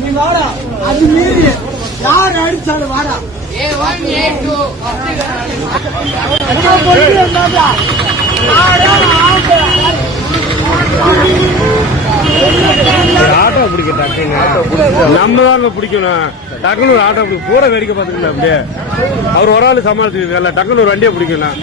நீ வாடா அது மீறி யார் அடிச்சாலும் வாடா ஆட்டோ பிடிக்க டக்குன்னு நம்ம தான் பிடிக்கணும். டக்குன்னு ஒரு ஆட்டோ பிடிக்க பூரா வேடிக்கை பார்த்துக்கலாம். அப்படியே அவர் ஒரு ஆள் சமாளிச்சுக்கலாம். டக்குன்னு ஒரு வண்டியை பிடிக்கணும்.